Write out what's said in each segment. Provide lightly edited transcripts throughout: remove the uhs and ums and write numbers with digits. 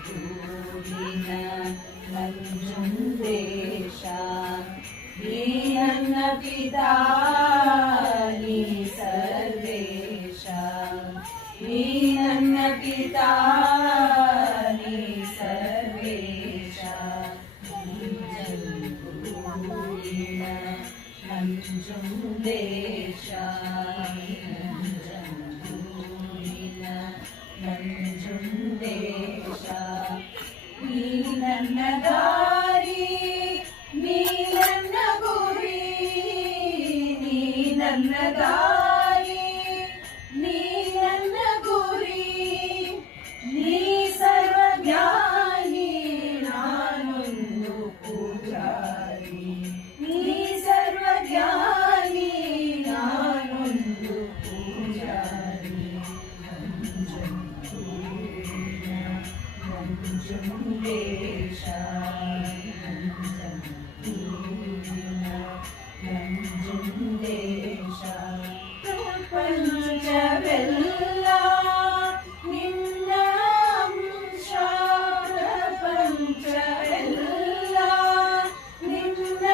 ನಂಜಂಗೂರಿನ ನಂಜುಂಡೇಶ ನೀ ನನ್ನ ಪಿತಾ ನೀ ಸರ್ವೇಶ ನೀ ನನ್ನ ಪಿತಾ ನೀ ಸರ್ವೇಶ ನಂಜಂಗೂರಿನ ನಂಜುಂಡೇಶ ನಂಜಂಗೂರಿನ ನಂಜುಂಡೇಶ ನೀ ನನ್ನ ದಾರಿ ನೀ ನನ್ನ ಗುರಿ ನೀ ನನ್ನ ದಾರಿ ನೀ ನನ್ನ ಗುರಿ ನೀ ಸರ್ವಜ್ಞಾನಿ ನಾನೊಂದು ಪೂಜಾರಿ ನೀ ಸರ್ವಜ್ಞಾನಿ ನಾನೊಂದು ಪೂಜಾರಿ ನಂಜುಂಡೇಶ ನಂಜುಂಡೇಶ ಪ್ರಪಂಚವೆಲ್ಲ ನಿನ್ನ ಅಂಶ ಪ್ರಪಂಚವೆಲ್ಲ ನಿನ್ನ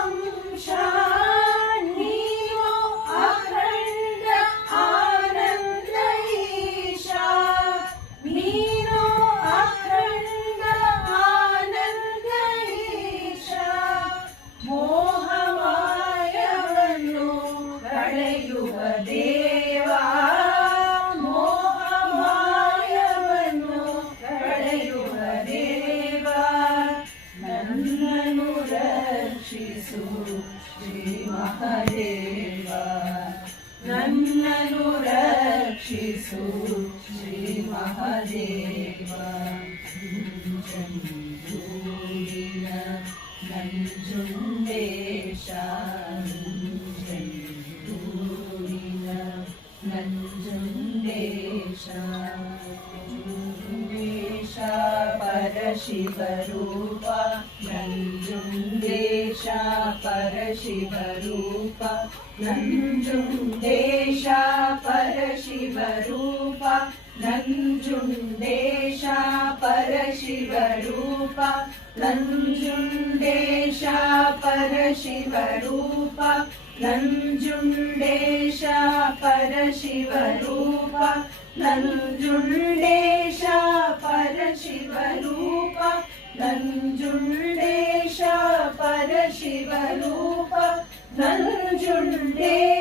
ಅಂಶ ನೀನು ಅಖಂಡ ಆನಂದ ಈಶ ನೀನು ಅಖಂಡ ಆನಂದ ಈಶ ಮೋಹಮಾಯವನ್ನು ಕಳೆಯುವ ದೇವ ಮೋಹಮಾಯವನ್ನು ಕಳೆಯುವ ದೇವ ನನ್ನನ್ನು ರಕ್ಷಿಸು ಶ್ರೀ ಮಹಾದೇವ ನನ್ನನ್ನು ರಕ್ಷಿಸು ಶ್ರೀ ಮಹಾದೇವ ನಂಜಂಗೂರಿನ ನಂಜುಂಡೇಶ ನಂಜಂಗೂರಿನ ನಂಜುಂಡೇಶ ನಂಜುಂಡೇಶ ಪರಶಿವರೂಪ ನಂಜುಂಡೇಶ ಪರಶಿವರೂಪ ನಂಜುಂಡೇಶ ಪರಶಿವರೂಪ ನಂಜುಂಡೇಶ ಪರಶಿವರೂಪ ನಂಜುಂಡೇಶ ಪರಶಿವರೂಪ ನಂಜುಂಡೇಶ ಪರಶಿವರೂಪ ನಂಜುಂಡೇಶ ಪರಶಿವರೂಪ ನಂಜುಂಡೇಶ ಪರಶಿವರೂಪ ನಂಜುಂಡೇಶ